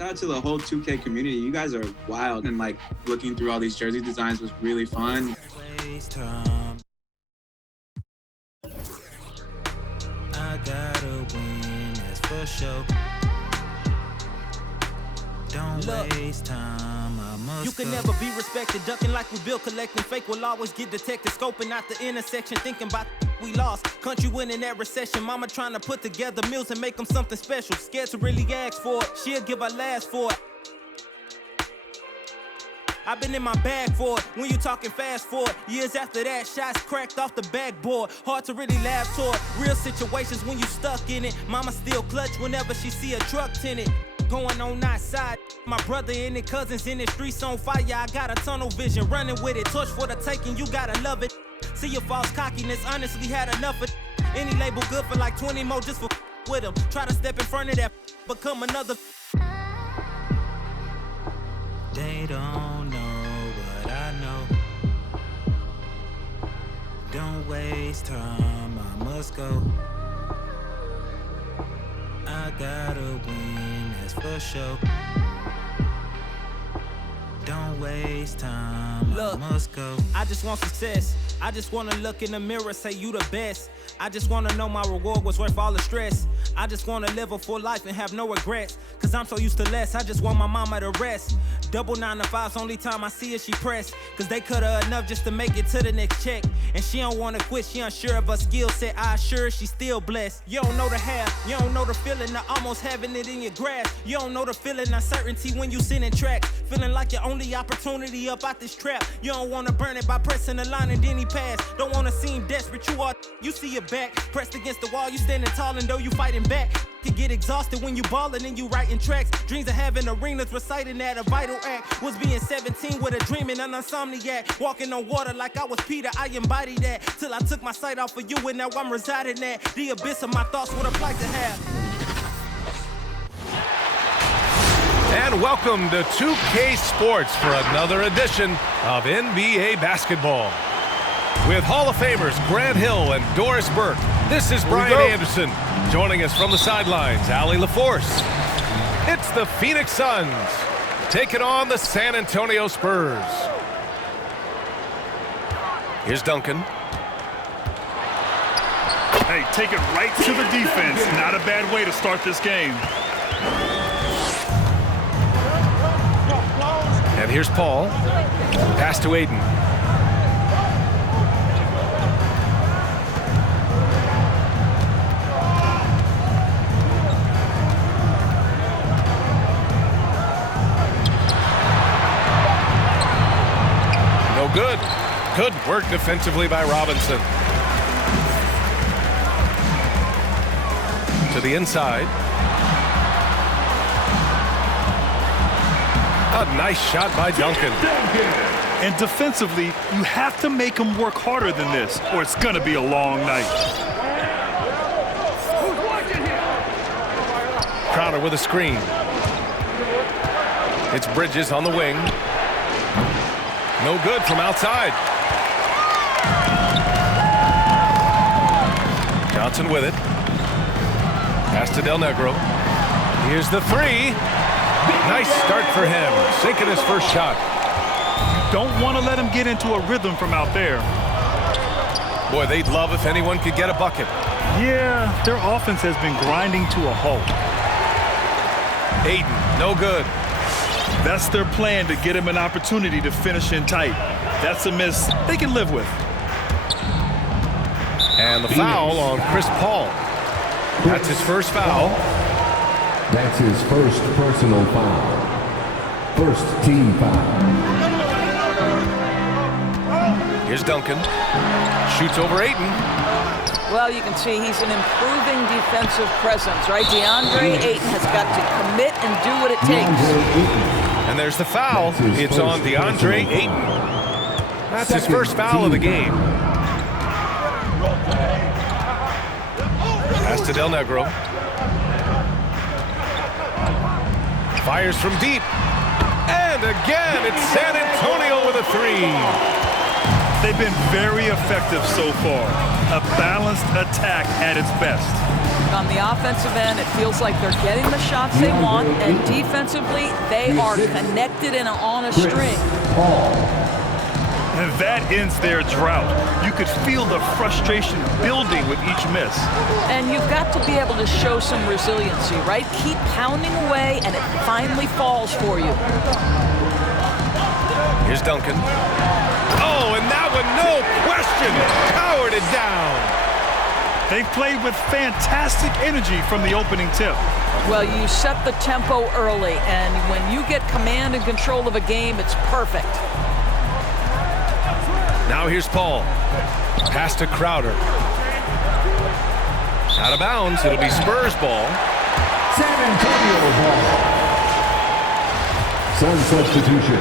Shout out to the whole 2K community. You guys are wild, and like looking through all these jersey designs was really fun. I gotta win, that's for sure. Don't waste time, I must You can go. Never be respected, ducking like we built, collecting fake will always get detected, scoping out the intersection, thinking about we lost. Country winning that recession, mama trying to put together meals and make them something special. Scared to really ask for it, she'll give her last for it. I've been in my bag for it, when you talking fast forward. Years after that, shots cracked off the backboard. Hard to really laugh toward real situations when you stuck in it. Mama still clutch whenever she see a truck tinted. Going on outside, my brother in it, cousins in the streets on fire. I got a tunnel vision, running with it. Torch for the taking, you gotta love it. See your false cockiness, honestly had enough of any label good for like 20 more just for with them. Try to step in front of that, become another. They don't know what I know. Don't waste time, I must go. I gotta win, that's for sure. Don't waste time, look, I must go. I just want success. I just wanna look in the mirror, say you the best. I just wanna know my reward was worth all the stress. I just wanna live a full life and have no regrets. Cause I'm so used to less, I just want my mama to rest. Double 9 to 5's only time I see her, she pressed. Cause they cut her enough just to make it to the next check. And she don't wanna quit, she unsure of her skill set. I assure her she's still blessed. You don't know the half, you don't know the feeling of almost having it in your grasp. You don't know the feeling uncertainty when you sending tracks. Feeling like your only opportunity up out this trap. You don't wanna burn it by pressing the line and then he pass. Don't wanna seem desperate, you see your back. Pressed against the wall, you standing tall and though you fighting back. You get exhausted when you ballin' and you writing tracks. Dreams of having arenas, reciting that a vital act. Was being 17 with a dream and an insomniac. Walking on water like I was Peter, I embodied that. Till I took my sight off of you and now I'm residing at the abyss of my thoughts, what I'd like to have. And welcome to 2K Sports for another edition of NBA basketball. With Hall of Famers Grant Hill and Doris Burke, this is Brian Anderson. Joining us from the sidelines, Allie LaForce. It's the Phoenix Suns taking on the San Antonio Spurs. Here's Duncan. Hey, take it right to the defense. Not a bad way to start this game. And here's Paul. Pass to Aiden. No good. Good work defensively by Robinson. To the inside. A nice shot by Duncan. And defensively, you have to make them work harder than this, or it's going to be a long night. Crowder with a screen. It's Bridges on the wing. No good from outside. Johnson with it. Pass to Del Negro. Here's the three. Nice start for him, sinking his first shot. Don't want to let him get into a rhythm from out there. Boy, they'd love if anyone could get a bucket. Yeah, their offense has been grinding to a halt. Aiden, no good. That's their plan, to get him an opportunity to finish in tight. That's a miss they can live with. And the foul on Chris Paul. That's his first foul. That's his first personal foul. First team foul. Here's Duncan. Shoots over Ayton. Well, you can see he's an improving defensive presence, right? DeAndre Ayton has got to commit and do what it takes. And there's the foul. It's on DeAndre Ayton. That's his first foul of the game. Pass to Del Negro. Fires from deep. And again, it's San Antonio with a three. They've been very effective so far. A balanced attack at its best. On the offensive end, it feels like they're getting the shots they want, and defensively, they are connected and on a string. And that ends their drought. You could feel the frustration building with each miss. And you've got to be able to show some resiliency, right? Keep pounding away, and it finally falls for you. Here's Duncan. Oh, and that one, no question, powered it down. They played with fantastic energy from the opening tip. Well, you set the tempo early, and when you get command and control of a game, it's perfect. Now here's Paul. Pass to Crowder. Out of bounds. It'll be Spurs ball. San Antonio ball. Some substitution.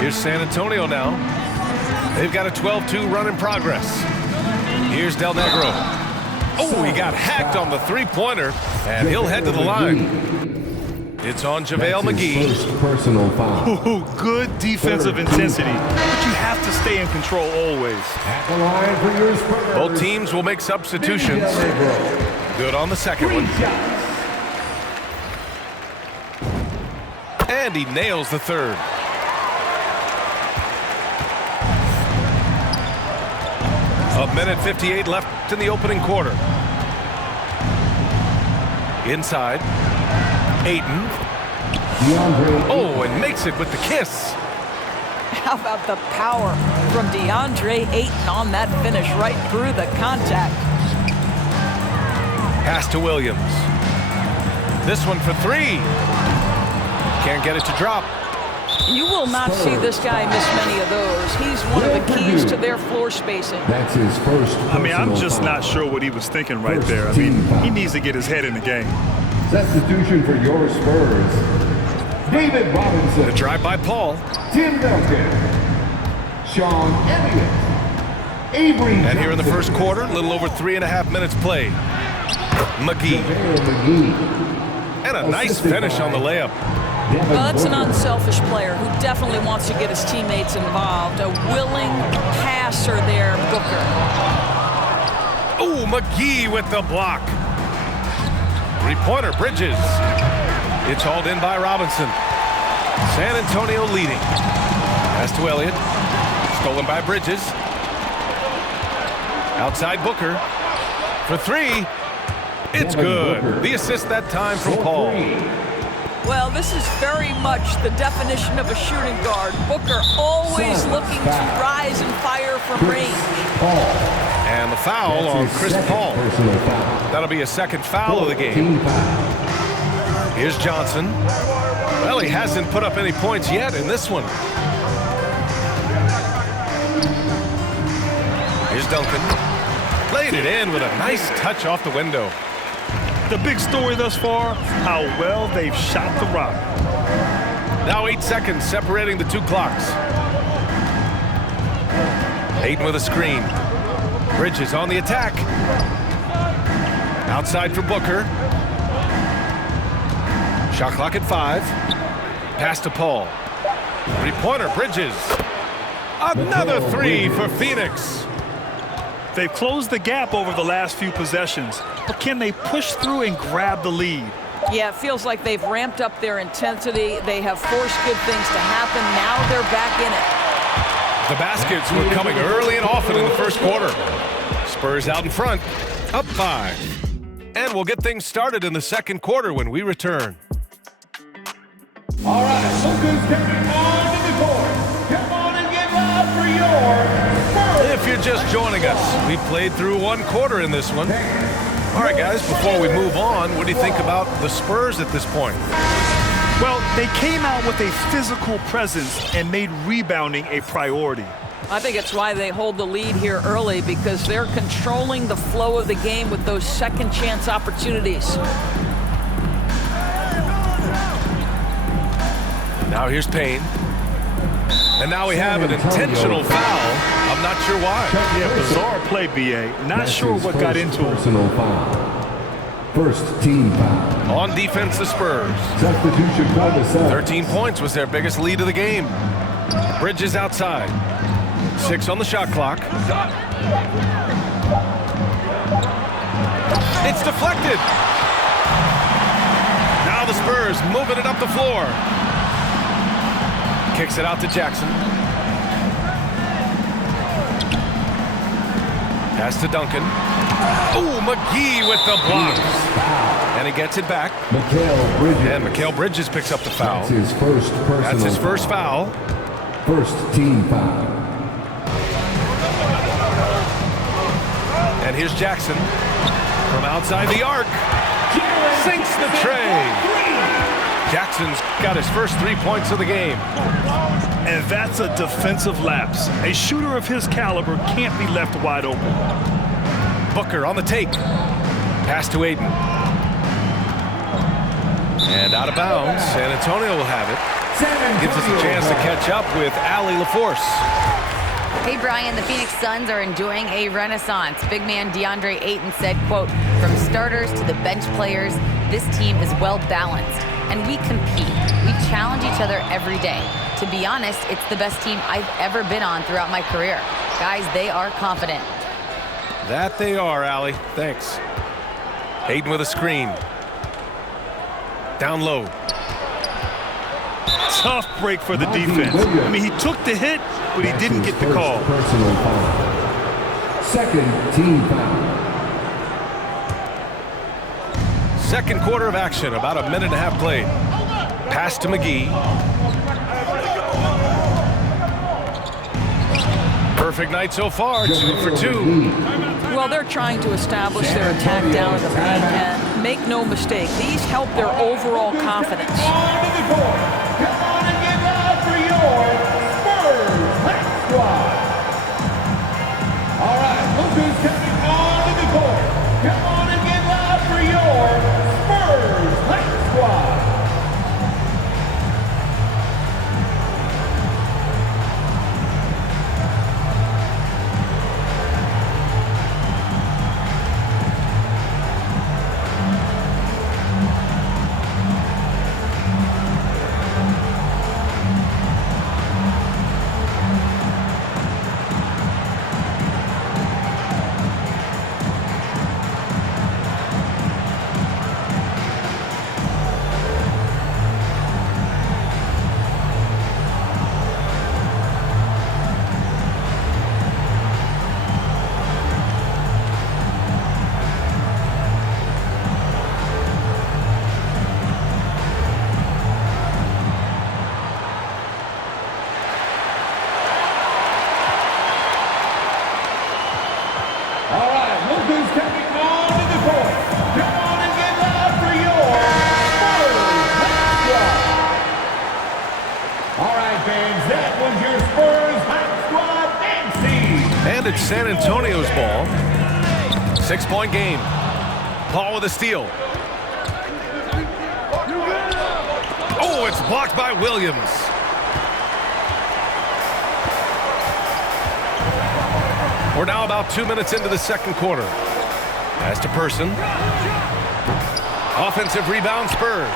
Here's San Antonio now. They've got a 12-2 run in progress. Here's Del Negro. Oh, he got hacked on the three-pointer, and he'll head to the line. It's on JaVale McGee. First personal foul. Ooh, good defensive intensity, but you have to stay in control always. At the line for your Spurs. Both teams will make substitutions. Good on the second one. And he nails the third. A minute 58 left in the opening quarter. Inside. Ayton. Oh, and makes it with the kiss. How about the power from DeAndre Ayton on that finish right through the contact? Pass to Williams. This one for three. Can't get it to drop. You will not see this guy miss many of those. He's one of the keys to their floor spacing. That's his first. I mean, I'm just foul. not sure what he was thinking right there. I mean, he needs to get his head in the game. Substitution for your Spurs. David Robinson. The drive by Paul. Tim Duncan. Sean Elliott. Avery And here in the first quarter, a little over 3.5 minutes played. McGee. And a nice finish on the layup. Well, that's an unselfish player who definitely wants to get his teammates involved. A willing passer there, Booker. Oh, McGee with the block. Three-pointer, Bridges. It's hauled in by Robinson. San Antonio leading. Pass to Elliott. Stolen by Bridges. Outside Booker. For three. It's good. The assist that time from Paul. Well, this is very much the definition of a shooting guard. Booker always looking to rise and fire from range. And the foul on Chris Paul. That'll be a second foul of the game. Here's Johnson. Well, he hasn't put up any points yet in this one. Here's Duncan. Played it in with a nice touch off the window. The big story thus far, how well they've shot the rock. Now 8 seconds separating the two clocks. Ayton with a screen. Bridges on the attack. Outside for Booker. Shot clock at 5. Pass to Paul. Three-pointer, Bridges. Another three for Phoenix. They've closed the gap over the last few possessions, but can they push through and grab the lead? Yeah, it feels like they've ramped up their intensity. They have forced good things to happen. Now they're back in it. The baskets were coming early and often in the first quarter. Spurs out in front, up 5. And we'll get things started in the second quarter when we return. All right, Lucas coming on to the court. Come on and get loud for your Spurs. If you're just joining us, we played through one quarter in this one. All right, guys, before we move on, what do you think about the Spurs at this point? Well, they came out with a physical presence and made rebounding a priority. I think it's why they hold the lead here early, because they're controlling the flow of the game with those second chance opportunities. Now here's Payne. And now we have an intentional foul. I'm not sure why. Yeah, bizarre play, B.A. Not sure what got into him. Personal foul. First team foul. On defense, the Spurs. Substitution for the Suns. 13 points was their biggest lead of the game. Bridges outside. 6 on the shot clock. It's deflected. Now the Spurs moving it up the floor. Kicks it out to Jackson. Pass to Duncan. Oh, McGee with the block. And he gets it back. Mikal Bridges. And Mikal Bridges picks up the foul. That's his first personal That's his first foul. First team foul. And here's Jackson from outside the arc. Sinks the tray. Jackson's got his first 3 points of the game. And that's a defensive lapse. A shooter of his caliber can't be left wide open. Booker on the take. Pass to Ayton. And out of bounds. San Antonio will have it. Gives us a chance to catch up with Allie LaForce. Hey, Brian, the Phoenix Suns are enjoying a renaissance. Big man DeAndre Ayton said, quote, "From starters to the bench players, this team is well balanced. And we compete. We challenge each other every day. To be honest, it's the best team I've ever been on throughout my career. Guys, they are confident." That they are, Allie. Thanks. Ayton with a screen. Down low. Tough break for the defense. I mean, he took the hit, but he didn't get the call. Personal foul. Second team foul. Second quarter of action, about a minute and a half played. Pass to McGee. Perfect night so far, 2 for 2. Well, they're trying to establish their attack down in the paint, and make no mistake, these help their overall confidence. On to the court. Come on and give up for your Spurs Hot Squad. All right, look who's coming on to the court. Come on and give up for your Spurs Hot Squad. All right, look who's coming on to the court. Come on and give up for your Spurs Hot Squad. All right, fans, that was your Spurs Hot Squad fancy. And it's San Antonio's ball. 6-point game. Paul with a steal. Oh, it's blocked by Williams. We're now about 2 minutes into the second quarter. Pass to Person. Offensive rebound, Spurs.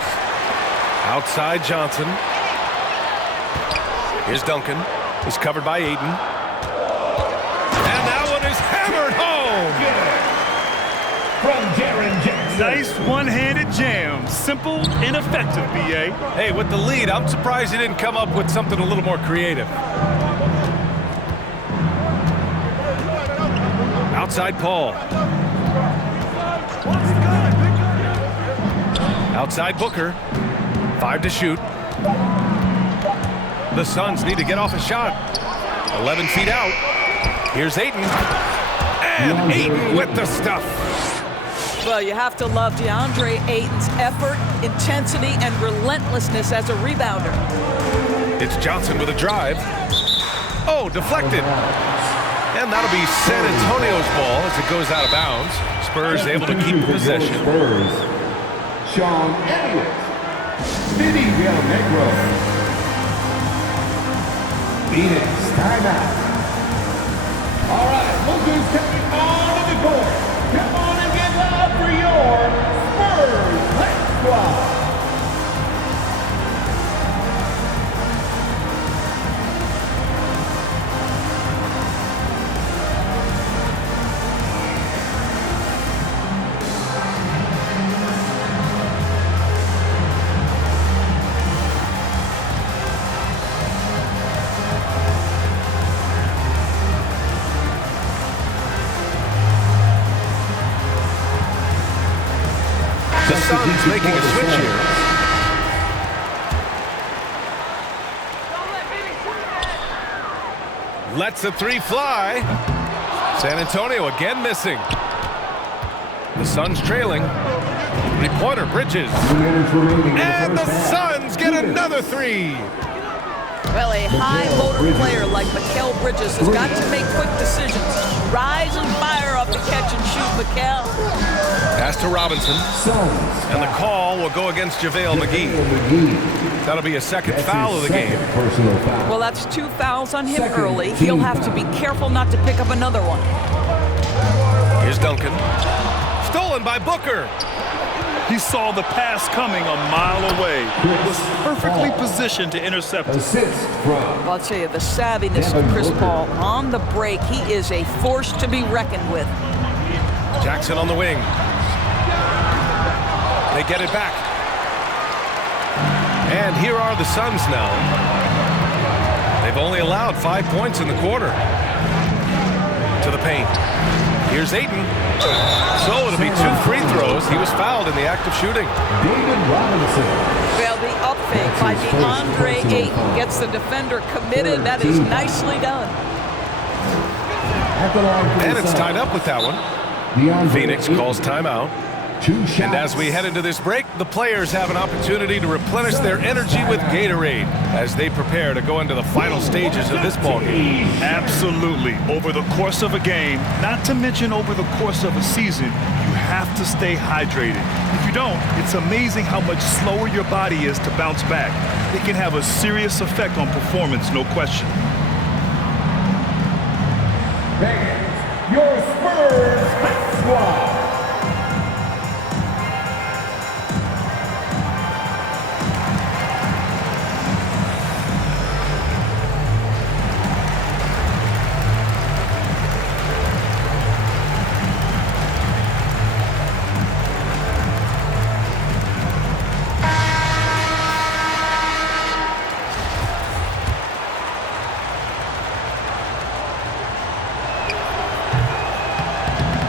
Outside Johnson. Here's Duncan. He's covered by Ayton. And that one is hammered home. From Jaren Jackson. Nice one-handed jam. Simple and effective, B.A. Hey, with the lead, I'm surprised he didn't come up with something a little more creative. Outside Paul. Outside Booker. 5 to shoot. The Suns need to get off a shot. 11 feet out. Here's Ayton. And Ayton with the stuff. Well, you have to love DeAndre Ayton's effort, intensity, and relentlessness as a rebounder. It's Johnson with a drive. Oh, deflected. And that'll be San Antonio's ball as it goes out of bounds. Spurs able to keep possession. Spurs. Sean Elliott. Vinny Del Negro. Phoenix timeout. All right, look who's coming on to the court. Come on and give up for your Spurs Hot Squad. The Suns making a switch here. Lets a three fly. San Antonio again missing. The Suns trailing. Three-pointer, Bridges. And the Suns get another three. Well, a high-motor player like Mikal Bridges has got to make quick decisions. Rise and fire up to catch and shoot, Mikal. Pass to Robinson. And the call will go against JaVale McGee. That'll be a second foul of the game. Well, that's 2 fouls on him early. He'll have to be careful not to pick up another one. Here's Duncan. Stolen by Booker. He saw the pass coming a mile away. Was perfectly positioned to intercept it. Well, I'll tell you, the savviness of Chris Paul on the break, he is a force to be reckoned with. Jackson on the wing. They get it back. And here are the Suns now. They've only allowed 5 points in the quarter. To the paint. Here's Ayton. So it'll be 2 free throws. He was fouled in the act of shooting. David Robinson. Well, the up fake by DeAndre Ayton gets the defender committed. That is nicely done. And it's tied up with that one. Phoenix calls timeout. And as we head into this break, the players have an opportunity to replenish their energy with Gatorade as they prepare to go into the final stages of this ballgame. Absolutely. Over the course of a game, not to mention over the course of a season, you have to stay hydrated. If you don't, it's amazing how much slower your body is to bounce back. It can have a serious effect on performance, no question. Vegas, your Spurs Hot Squad.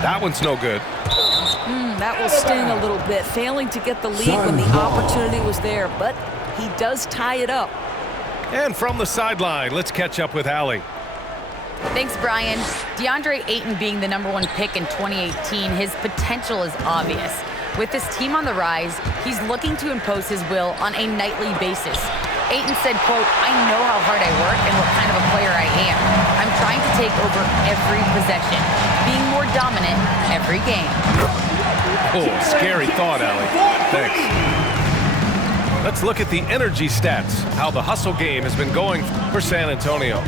That one's no good. That will sting a little bit, failing to get the lead when the opportunity was there, but he does tie it up. And from the sideline, let's catch up with Allie. Thanks, Brian. DeAndre Ayton being the #1 pick in 2018, his potential is obvious. With his team on the rise, he's looking to impose his will on a nightly basis. Ayton said, quote, "I know how hard I work and what kind of a player I am. I'm trying to take over every possession, being more dominant every game." Oh, scary thought, Allie. Thanks. Let's look at the energy stats, how the hustle game has been going for San Antonio.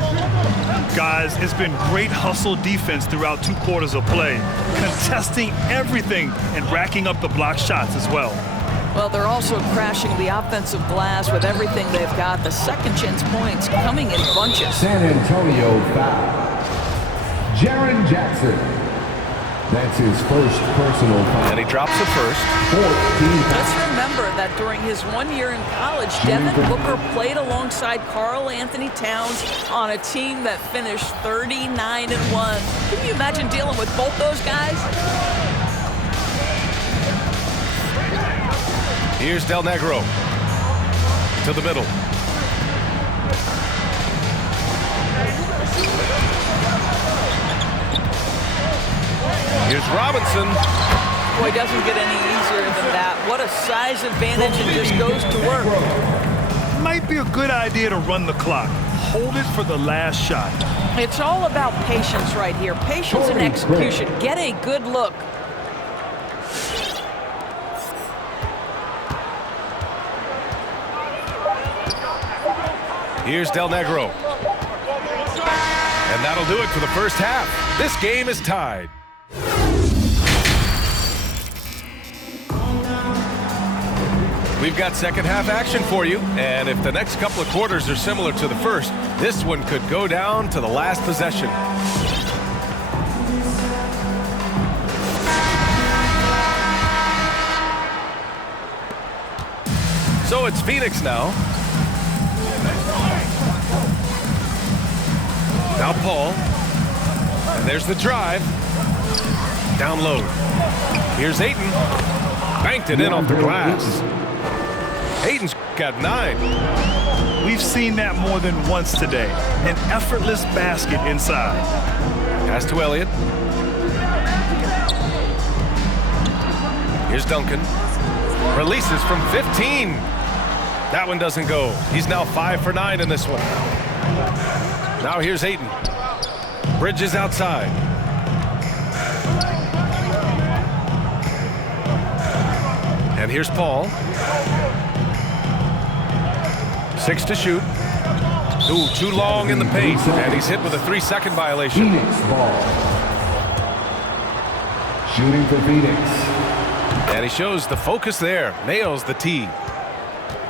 Guys, it's been great hustle defense throughout 2 quarters of play, contesting everything and racking up the block shots as well. Well, they're also crashing the offensive glass with everything they've got. The second chance points coming in bunches. San Antonio foul. Jaren Jackson. That's his first personal foul. And he drops it first. 14 Let's remember that during his 1 year in college, Devin Booker played alongside Karl Anthony Towns on a team that finished 39-1. Can you imagine dealing with both those guys? Here's Del Negro to the middle. Here's Robinson. Boy, it doesn't get any easier than that. What a size advantage, and just goes to work. Might be a good idea to run the clock. Hold it for the last shot. It's all about patience right here. Patience and execution. Get a good look. Here's Del Negro. And that'll do it for the first half. This game is tied. We've got second half action for you, and if the next couple of quarters are similar to the first, this one could go down to the last possession. So it's Phoenix now. Now Paul. And there's the drive. Down low. Here's Ayton. banked it in off the glass. Ayton's got 9. We've seen that more than once today. An effortless basket inside. Pass to Elliott. Here's Duncan. Releases from 15. That one doesn't go. He's now 5 for 9 in this one. Now here's Ayton. Bridges outside. And here's Paul. 6 to shoot. Ooh, too long in the paint. And he's hit with a 3-second violation. Phoenix ball. Shooting for Phoenix. And he shows the focus there. Nails the tee.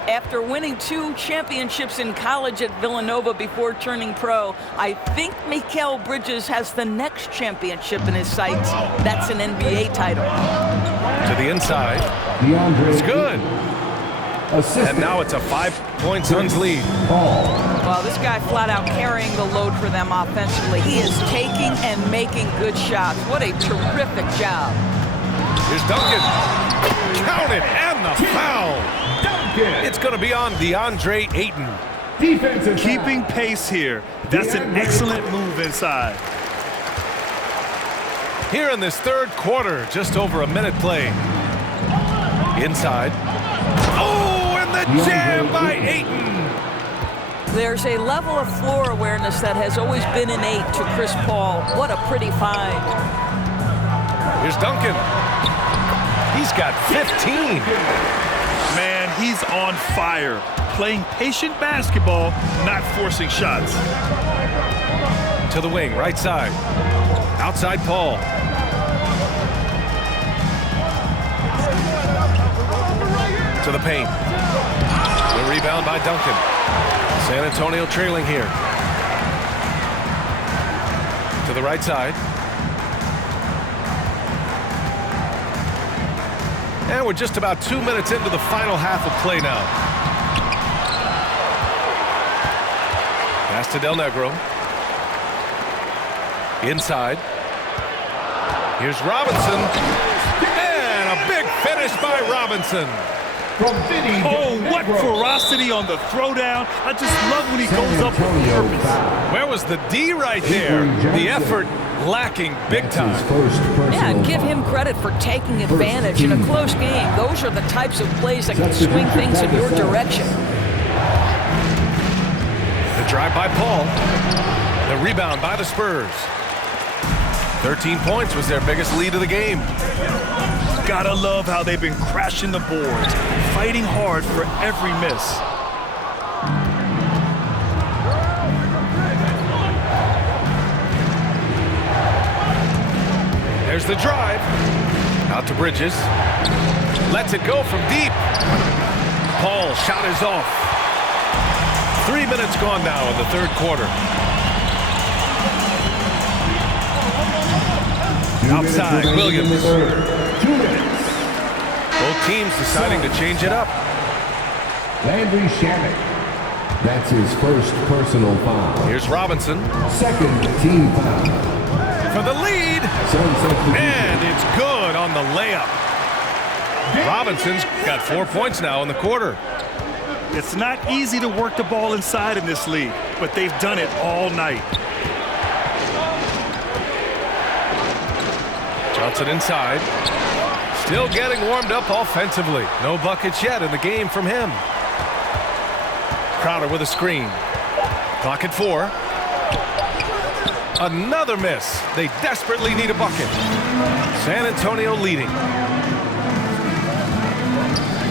After winning 2 championships in college at Villanova before turning pro, I think Mikal Bridges has the next championship in his sights. That's an NBA title. To the inside. DeAndre It's good. Assistant. And now it's a 5-point Suns lead. Ball. Well, this guy flat out carrying the load for them offensively. He is taking and making good shots. What a terrific job. Here's Duncan. Count it, and the foul. It's going to be on DeAndre Ayton. Defensive Keeping pace here. That's an excellent move inside. Here in this third quarter, just over a minute played. Inside. Oh, and the jam by Ayton. There's a level of floor awareness that has always been innate to Chris Paul. What a pretty find. Here's Duncan. He's got 15. Man, he's on fire. Playing patient basketball, not forcing shots. To the wing, right side. Outside Paul. To the paint. The rebound by Duncan. San Antonio trailing here. To the right side. And we're just about 2 minutes into the final half of play now. Pass to Del Negro. Inside. Here's Robinson. And a big finish by Robinson. Oh, what ferocity on the throwdown. I just love when he goes up with purpose. Where was the D right there? The effort lacking big time. Yeah, and give him credit for taking advantage in a close game. Those are the types of plays that can swing things in your direction. The drive by Paul. The rebound by the Spurs. 13 points was their biggest lead of the game. Gotta love how they've been crashing the boards, fighting hard for every miss. There's the drive. Out to Bridges. Lets it go from deep. Paul shot is off. 3 minutes gone now in the third quarter. Outside, Williams. 2 minutes. Both teams deciding to change it up. Landry Shamet. That's his first personal foul. Here's Robinson. Second team foul. For the lead. And it's good on the layup. Robinson's got 4 points now in the quarter. It's not easy to work the ball inside in this league, but they've done it all night. Johnson inside. Still getting warmed up offensively. No buckets yet in the game from him. Crowder with a screen. Clock at 4. Another miss. They desperately need a bucket. San Antonio leading.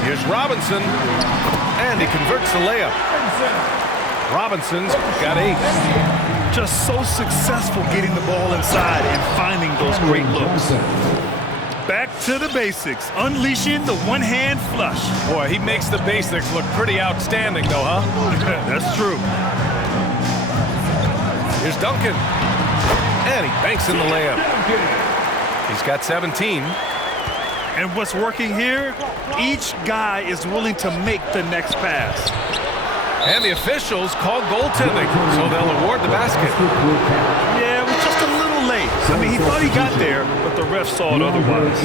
Here's Robinson. And he converts the layup. Robinson's got 8. Just so successful getting the ball inside and finding those great looks. Back to the basics, unleashing the one-hand flush. Boy, he makes the basics look pretty outstanding, though, huh? That's true. Here's Duncan. And he banks in the layup. He's got 17. And what's working here? Each guy is willing to make the next pass. And the officials called goaltending, so they'll award the basket. Yeah, it was just a little late. I mean, he thought he got there, but the ref saw it otherwise.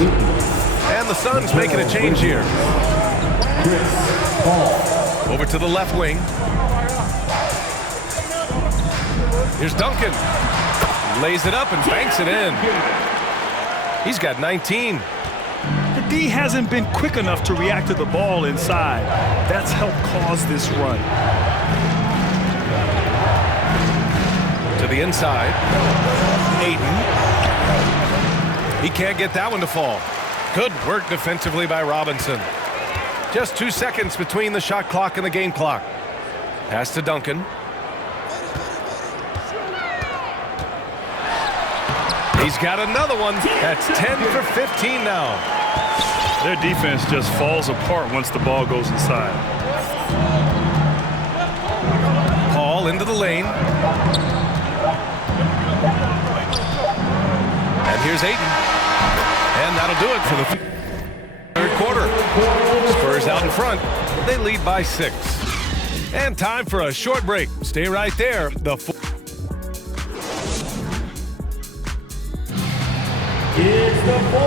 And the Suns making a change here. Chris Paul. Over to the left wing. Here's Duncan. Lays it up and banks it in. He's got 19. The D hasn't been quick enough to react to the ball inside. That's helped cause this run. To the inside. Ayton. He can't get that one to fall. Good work defensively by Robinson. Just 2 seconds between the shot clock and the game clock. Pass to Duncan. He's got another one. That's 10 for 15 now. Their defense just falls apart once the ball goes inside. Paul into the lane. And here's Ayton. And that'll do it for the third quarter. Spurs out in front. They lead by 6. And time for a short break. Stay right there.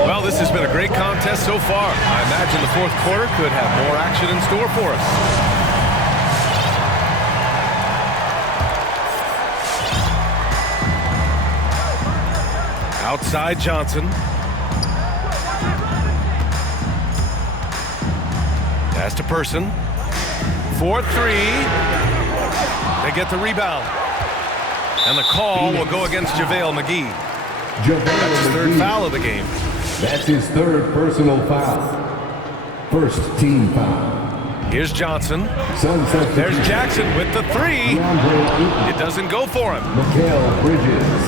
Well, this has been a great contest so far. I imagine the fourth quarter could have more action in store for us. Outside Johnson. Pass to Person. 4-3. They get the rebound. And the call will go against JaVale McGee. That's his third foul of the game. That's his third personal foul. First team foul. Here's Johnson. There's Jackson with the 3. It doesn't go for him. Mikal Bridges.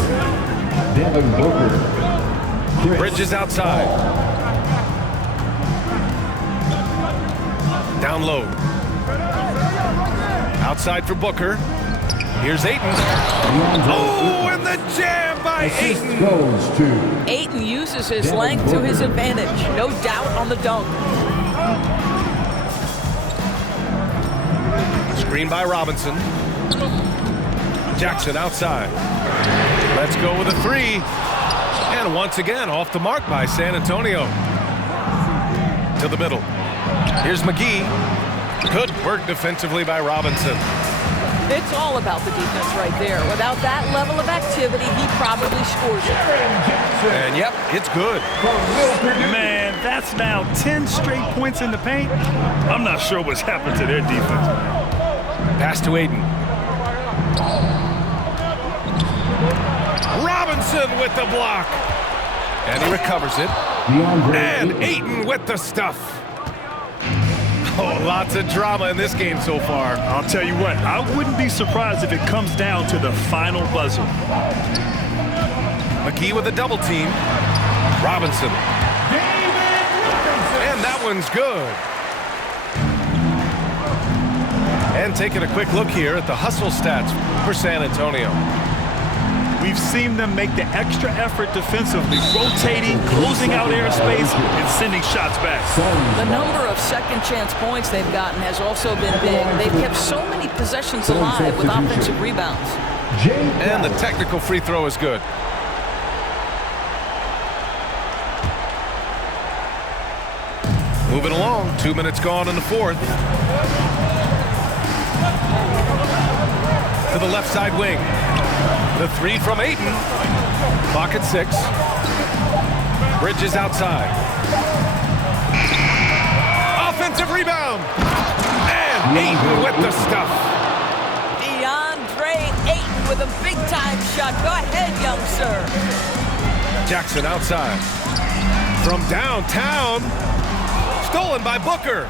Devin Booker. Bridges outside. Down low. Outside for Booker. Here's Ayton. Oh, and the jam by Ayton. Goes to Ayton uses his length to his advantage. No doubt on the dunk. Screen by Robinson. Jackson outside. Let's go with a 3. And once again, off the mark by San Antonio. To the middle. Here's McGee. Good work defensively by Robinson. It's all about the defense right there. Without that level of activity, he probably scores it. And yep, it's good. Man, that's now 10 straight points in the paint. I'm not sure what's happened to their defense. Pass to Ayton. Robinson with the block. And he recovers it. And Ayton with the stuff. Oh, lots of drama in this game so far. I'll tell you what, I wouldn't be surprised if it comes down to the final buzzer. McGee with a double team. Robinson. And that one's good. And taking a quick look here at the hustle stats for San Antonio. We've seen them make the extra effort defensively, rotating, closing out airspace, and sending shots back. The number of second chance points they've gotten has also been big. They've kept so many possessions alive with offensive rebounds. And the technical free throw is good. Moving along, 2 minutes gone in the fourth. To the left side wing. The 3 from Ayton. Clock at 6. Bridges outside. Offensive rebound. And Ayton with the stuff. DeAndre Ayton with a big-time shot. Go ahead, young sir. Jackson outside. From downtown. Stolen by Booker.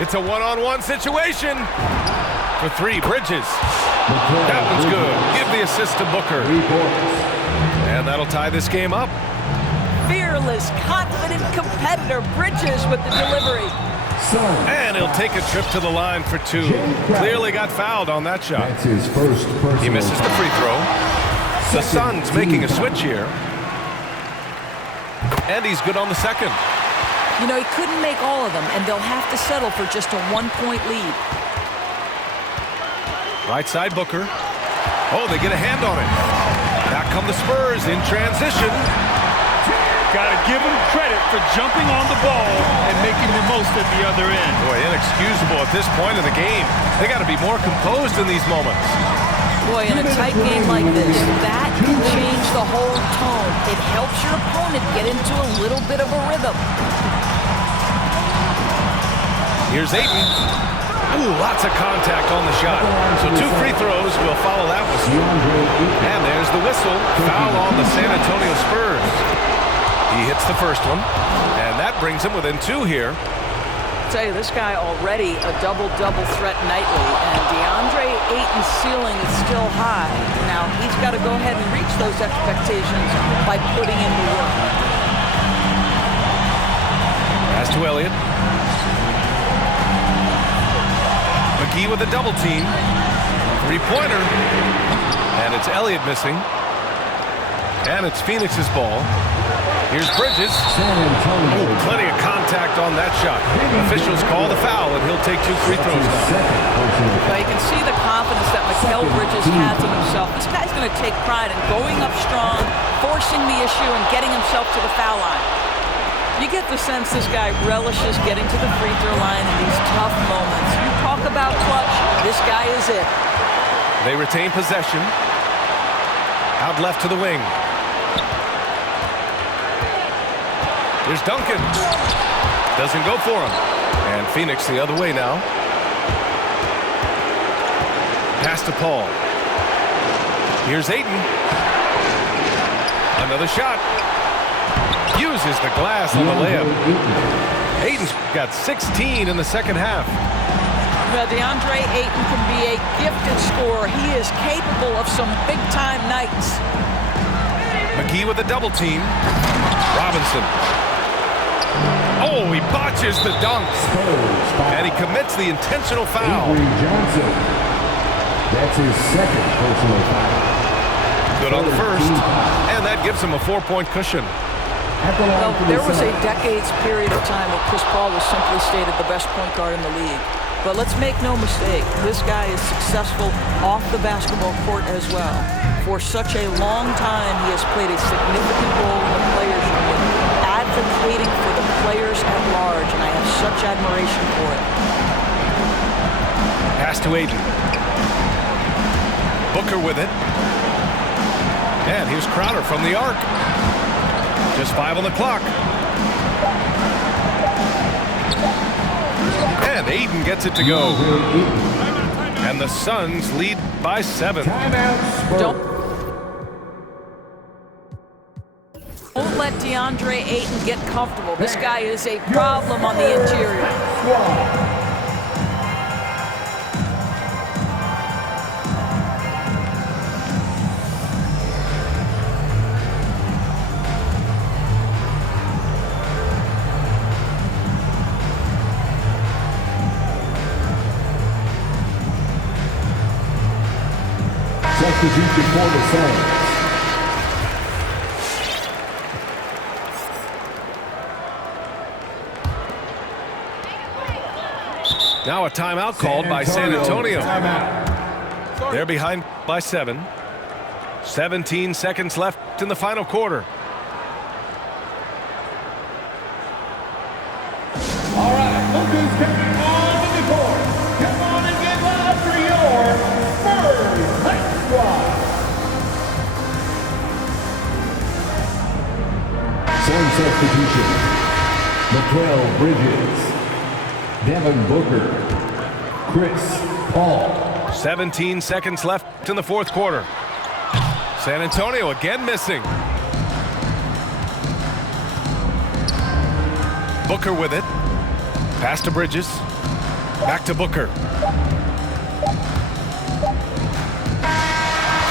It's a one-on-one situation. For 3, Bridges. That one's good. Give the assist to Booker. And that'll tie this game up. Fearless, confident competitor. Bridges with the delivery. And he'll take a trip to the line for 2. Clearly got fouled on that shot. That's his first personal. He misses the free throw. The Suns making a switch here. And he's good on the second. You know, he couldn't make all of them, and they'll have to settle for just a 1-point lead. Right side Booker. Oh, they get a hand on it. Back come the Spurs in transition. Got to give him credit for jumping on the ball and making the most at the other end. Boy, inexcusable at this point in the game. They got to be more composed in these moments. Boy, in a tight game like this, that can change the whole tone. It helps your opponent get into a little bit of a rhythm. Here's Ayton. Ooh, lots of contact on the shot. So 2 free throws will follow that whistle. And there's the whistle. Foul on the San Antonio Spurs. He hits the first one, and that brings him within 2 here. I tell you, this guy already a double-double threat nightly, and DeAndre Ayton's ceiling is still high. Now, he's got to go ahead and reach those expectations by putting in the work. Pass to Elliott. McGee with a double team. 3-pointer. And it's Elliott missing. And it's Phoenix's ball. Here's Bridges. Ooh, plenty of contact on that shot. Officials call the foul, and he'll take 2 free throws now. Well, you can see the confidence that Mikal Bridges has in himself. This guy's going to take pride in going up strong, forcing the issue, and getting himself to the foul line. You get the sense this guy relishes getting to the free throw line in these tough moments. You talk about clutch, this guy is it. They retain possession. Out left to the wing. Here's Duncan. Doesn't go for him. And Phoenix the other way now. Pass to Paul. Here's Ayton. Another shot. Uses the glass on the layup. Ayton's got 16 in the second half. Well, DeAndre Ayton can be a gifted scorer. He is capable of some big-time nights. McGee with a double team. Robinson. Oh, he botches the dunk. And he commits the intentional foul. Johnson. That's his second personal foul. Good on the first. And that gives him a 4-point cushion. Well, there was a decades period of time where Chris Paul was simply stated the best point guard in the league. But let's make no mistake, this guy is successful off the basketball court as well. For such a long time, he has played a significant role in the players' union, advocating for the players at large, and I have such admiration for it. Pass to Ayton. Booker with it. And here's Crowder from the arc. Just 5 on the clock. And Ayton gets it to go. And the Suns lead by 7. Don't let DeAndre Ayton get comfortable. This guy is a problem on the interior. Substitution for the Suns. Now a timeout called by San Antonio. They're behind by 7. 17 seconds left in the final quarter. All right, look who's coming onto the court. Come on and get loud for your Spurs High Squad. Sun substitution. Mikal Bridges. Devin Booker. Chris Paul. 17 seconds left in the fourth quarter. San Antonio again missing. Booker with it. Pass to Bridges. Back to Booker.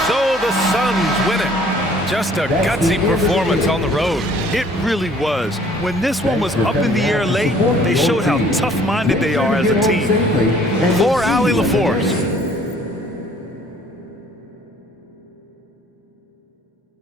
So the Suns win it. Just a gutsy performance on the road. It really was. When this one was up in the air late, they showed how tough-minded they are as a team. For Allie LaForce,